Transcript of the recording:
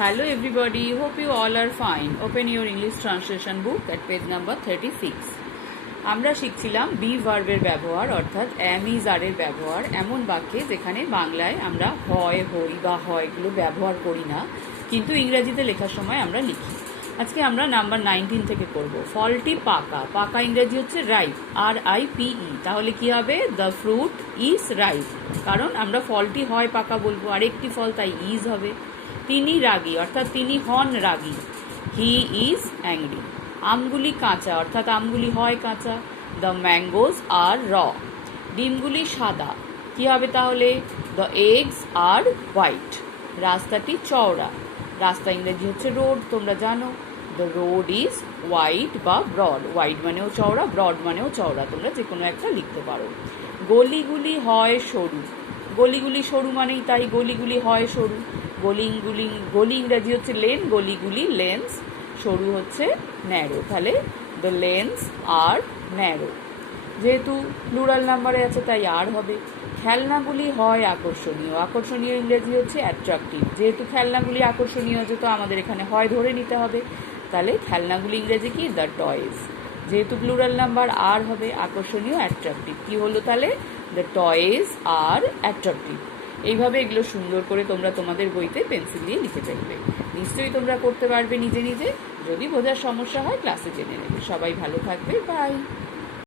Hello everybody, hope you all are fine. Open your English translation book at page number 36. আমরা শিখছিলাম B ভার্বের ব্যবহার অর্থাৎ am is are এর ব্যবহার এমন বাক্যে যেখানে বাংলায় আমরা হয় হই বা হয় এগুলো ব্যবহার করি না, কিন্তু ইংরেজিতে লেখার সময় আমরা লিখি। আজকে আমরা নাম্বার 19 থেকে করব। ফলটি পাকা, পাকা ইংরেজি হচ্ছে রাইপ, RIPE। তাহলে কি হবে? দ্য ফ্রুট ইজ রাইপ, কারণ আমরা ফলটি হয় পাকা বলবো, আরেকটি ফল তাই ইজ হবে। তিনি রাগী অর্থাৎ তিনি হন রাগী, হি ইজ অ্যাংরি। আমগুলি কাঁচা অর্থাৎ আমগুলি হয় কাঁচা, দ্য ম্যাঙ্গোজ আর র। ডিমগুলি সাদা, কি হবে তাহলে? The eggs are white. রাস্তাটি চওড়া, রাস্তা ইংরেজি হচ্ছে রোড, তোমরা জানো। দ্য রোড ইজ ওয়াইড বা ব্রড, ওয়াইড মানেও চওড়া, ব্রড মানেও চওড়া, তোমরা যে কোনো একটা লিখতে পারো। গলিগুলি হয় সরু, গলিগুলি সরু মানেই তাই গলিগুলি হয় সরু। গলি ইংরাজি হচ্ছে লেন, গলিগুলি লেন্স, সরু হচ্ছে ন্যারো, তাহলে দ্য লেন্স আর ন্যারো। যেহেতু প্লুরাল নাম্বারে আছে তাই আর হবে। খেলনাগুলি হয় আকর্ষণীয়, আকর্ষণীয় ইংরেজি হচ্ছে অ্যাট্রাকটিভ। যেহেতু খেলনাগুলি আকর্ষণীয় হচ্ছে তো আমাদের এখানে হয় ধরে নিতে হবে, তাহলে খেলনাগুলি ইংরেজি কি? The toys. যেহেতু প্লুরাল নাম্বার আর হবে, আকর্ষণীয় অ্যাট্রাকটিভ, কি হলো তাহলে? The toys are attractive. এইভাবে এগুলো সুন্দর করে তোমরা তোমাদের বইতে পেন্সিল দিয়ে লিখে ফেলবে। নিশ্চয়ই তোমরা করতে পারবে নিজে নিজে। যদি বোঝার সমস্যা হয় ক্লাসে জেনে নেবে। সবাই ভালো থাকবে, বাই।